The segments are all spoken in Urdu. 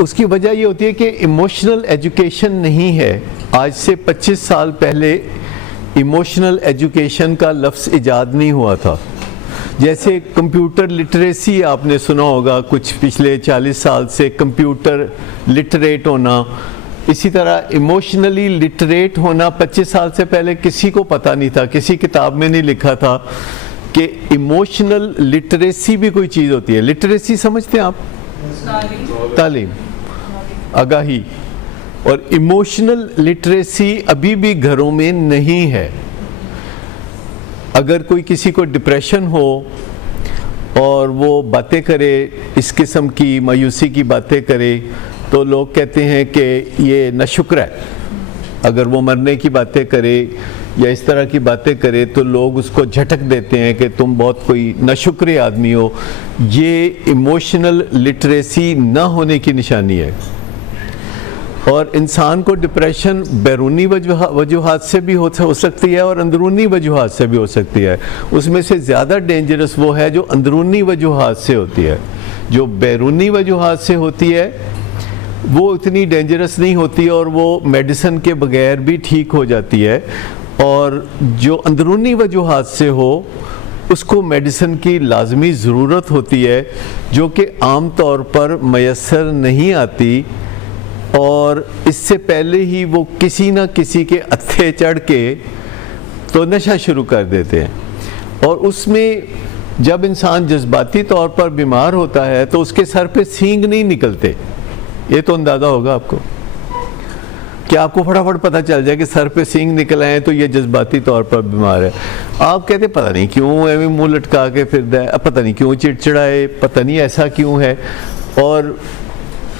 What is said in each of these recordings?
اس کی وجہ یہ ہوتی ہے کہ ایموشنل ایجوکیشن نہیں ہے. آج سے 25 سال پہلے ایموشنل ایجوکیشن کا لفظ ایجاد نہیں ہوا تھا. جیسے کمپیوٹر لٹریسی آپ نے سنا ہوگا, کچھ پچھلے 40 سال سے کمپیوٹر لٹریٹ ہونا, اسی طرح ایموشنلی لٹریٹ ہونا 25 سال سے پہلے کسی کو پتہ نہیں تھا, کسی کتاب میں نہیں لکھا تھا کہ ایموشنل لٹریسی بھی کوئی چیز ہوتی ہے. لٹریسی سمجھتے ہیں آپ؟ تعلیم, آگاہی. اور ایموشنل لٹریسی ابھی بھی گھروں میں نہیں ہے. اگر کوئی کسی کو ڈپریشن ہو اور وہ باتیں کرے, اس قسم کی مایوسی کی باتیں کرے, تو لوگ کہتے ہیں کہ یہ ناشکر ہے. اگر وہ مرنے کی باتیں کرے یا اس طرح کی باتیں کرے تو لوگ اس کو جھٹک دیتے ہیں کہ تم بہت کوئی ناشکر آدمی ہو. یہ ایموشنل لٹریسی نہ ہونے کی نشانی ہے. اور انسان کو ڈپریشن بیرونی وجوہات سے بھی ہو سکتی ہے اور اندرونی وجوہات سے بھی ہو سکتی ہے. اس میں سے زیادہ ڈینجرس وہ ہے جو اندرونی وجوہات سے ہوتی ہے. جو بیرونی وجوہات سے ہوتی ہے وہ اتنی ڈینجرس نہیں ہوتی اور وہ میڈیسن کے بغیر بھی ٹھیک ہو جاتی ہے. اور جو اندرونی وجوہات سے ہو اس کو میڈیسن کی لازمی ضرورت ہوتی ہے, جو کہ عام طور پر میسر نہیں آتی, اور اس سے پہلے ہی وہ کسی نہ کسی کے اتھے چڑھ کے تو نشہ شروع کر دیتے ہیں. اور اس میں جب انسان جذباتی طور پر بیمار ہوتا ہے تو اس کے سر پہ سینگ نہیں نکلتے. یہ تو اندازہ ہوگا آپ کو کہ آپ کو فٹافٹ پتہ چل جائے کہ سر پہ سینگ نکل آئے تو یہ جذباتی طور پر بیمار ہے. آپ کہتے پتہ نہیں کیوں ایویں منہ لٹکا کے پھردا ہے, پتہ نہیں کیوں چڑچڑائے, پتہ نہیں ایسا کیوں ہے, اور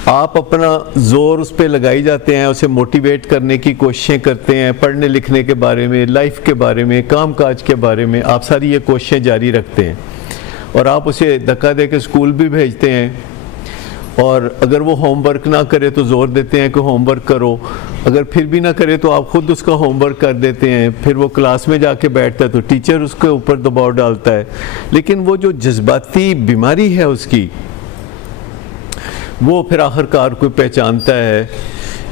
آپ اپنا زور اس پہ لگائی جاتے ہیں, اسے موٹیویٹ کرنے کی کوششیں کرتے ہیں, پڑھنے لکھنے کے بارے میں, لائف کے بارے میں, کام کاج کے بارے میں آپ ساری یہ کوششیں جاری رکھتے ہیں, اور آپ اسے دھکا دے کے اسکول بھی بھیجتے ہیں. اور اگر وہ ہوم ورک نہ کرے تو زور دیتے ہیں کہ ہوم ورک کرو, اگر پھر بھی نہ کرے تو آپ خود اس کا ہوم ورک کر دیتے ہیں. پھر وہ کلاس میں جا کے بیٹھتا ہے تو ٹیچر اس کے اوپر دباؤ ڈالتا ہے. لیکن وہ جو جذباتی بیماری ہے اس کی, وہ پھر آخر کار کوئی پہچانتا ہے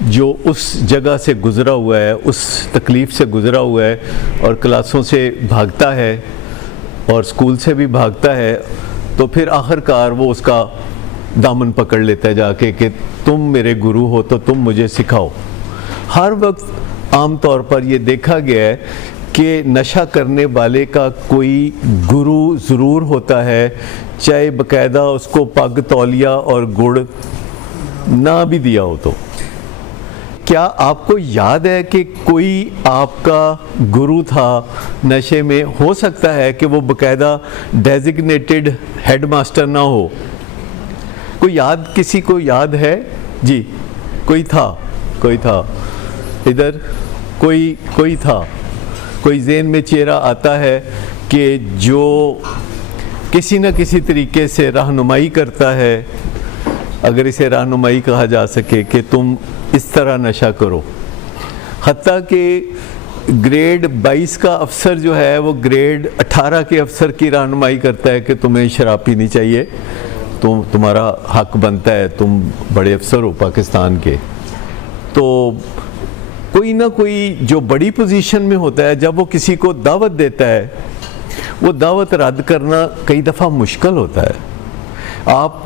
جو اس جگہ سے گزرا ہوا ہے, اس تکلیف سے گزرا ہوا ہے, اور کلاسوں سے بھاگتا ہے اور اسکول سے بھی بھاگتا ہے, تو پھر آخر کار وہ اس کا دامن پکڑ لیتا ہے جا کے کہ تم میرے گرو ہو تو تم مجھے سکھاؤ. ہر وقت عام طور پر یہ دیکھا گیا ہے کہ نشہ کرنے والے کا کوئی گرو ضرور ہوتا ہے, چاہے باقاعدہ اس کو پگ تولیہ اور گڑ نہ بھی دیا ہو. تو کیا آپ کو یاد ہے کہ کوئی آپ کا گرو تھا نشے میں؟ ہو سکتا ہے کہ وہ باقاعدہ ڈیزگنیٹڈ ہیڈ ماسٹر نہ ہو. کوئی یاد, کسی کو یاد ہے؟ جی کوئی تھا ادھر, کوئی تھا, کوئی ذہن میں چہرہ آتا ہے کہ جو کسی نہ کسی طریقے سے رہنمائی کرتا ہے, اگر اسے رہنمائی کہا جا سکے, کہ تم اس طرح نشہ کرو. حتیٰ کہ گریڈ 22 کا افسر جو ہے وہ گریڈ 18 کے افسر کی رہنمائی کرتا ہے کہ تمہیں شراب پینی چاہیے, تمہارا حق بنتا ہے, تم بڑے افسر ہو پاکستان کے. تو کوئی نہ کوئی جو بڑی پوزیشن میں ہوتا ہے, جب وہ کسی کو دعوت دیتا ہے, وہ دعوت رد کرنا کئی دفعہ مشکل ہوتا ہے. آپ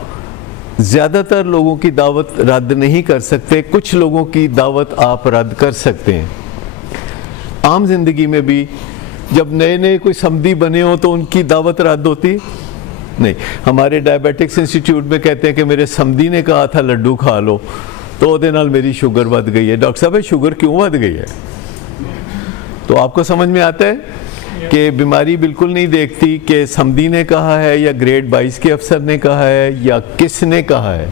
زیادہ تر لوگوں کی دعوت رد نہیں کر سکتے, کچھ لوگوں کی دعوت آپ رد کر سکتے ہیں. عام زندگی میں بھی جب نئے کوئی سمدھی بنے ہوں تو ان کی دعوت رد ہوتی نہیں. ہمارے ڈائبیٹکس انسٹیٹیوٹ میں کہتے ہیں کہ میرے سمدھی نے کہا تھا لڈو کھا لو تو وہ نال میری شوگر ود گئی ہے. ڈاکٹر صاحب شوگر کیوں ود گئی ہے؟ تو آپ کو سمجھ میں آتا ہے کہ بیماری بالکل نہیں دیکھتی کہ سمدھی نے کہا ہے یا گریڈ 22 کے افسر نے کہا ہے یا کس نے کہا ہے.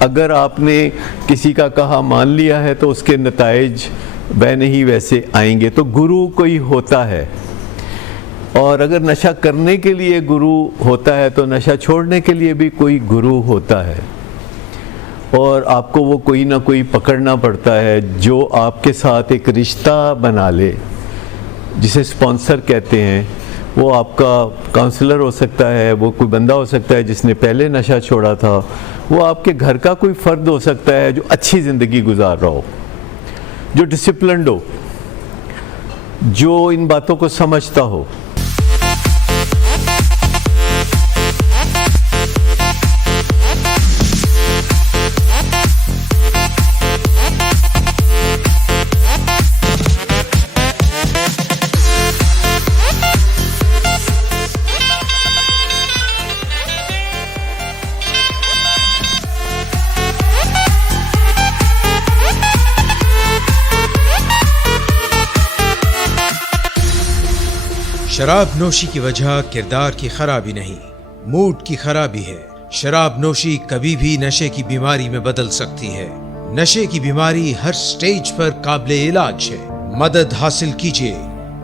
اگر آپ نے کسی کا کہا مان لیا ہے تو اس کے نتائج نہیں ویسے آئیں گے. تو گرو کوئی ہوتا ہے, اور اگر نشہ کرنے کے لیے گرو ہوتا ہے تو نشہ چھوڑنے کے لیے بھی کوئی گرو ہوتا ہے, اور آپ کو وہ کوئی نہ کوئی پکڑنا پڑتا ہے جو آپ کے ساتھ ایک رشتہ بنا لے, جسے سپانسر کہتے ہیں. وہ آپ کا کاؤنسلر ہو سکتا ہے, وہ کوئی بندہ ہو سکتا ہے جس نے پہلے نشہ چھوڑا تھا, وہ آپ کے گھر کا کوئی فرد ہو سکتا ہے جو اچھی زندگی گزار رہا ہو، جو ڈسپلنڈ ہو، جو ان باتوں کو سمجھتا ہو۔ شراب نوشی کی وجہ کردار کی خرابی نہیں، موڈ کی خرابی ہے۔ شراب نوشی کبھی بھی نشے کی بیماری میں بدل سکتی ہے۔ نشے کی بیماری ہر سٹیج پر قابل علاج ہے۔ مدد حاصل کیجیے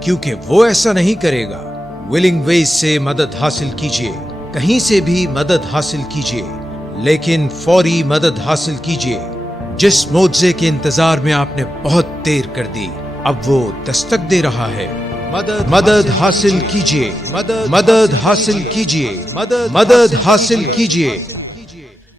کیونکہ وہ ایسا نہیں کرے گا۔ ولنگ ویز سے مدد حاصل کیجیے، کہیں سے بھی مدد حاصل کیجیے، لیکن فوری مدد حاصل کیجیے۔ جس معجزے کے انتظار میں آپ نے بہت دیر کر دی، اب وہ دستک دے رہا ہے۔ مدد حاصل کیجیے، مدد حاصل کیجیے، مدد حاصل کیجیے۔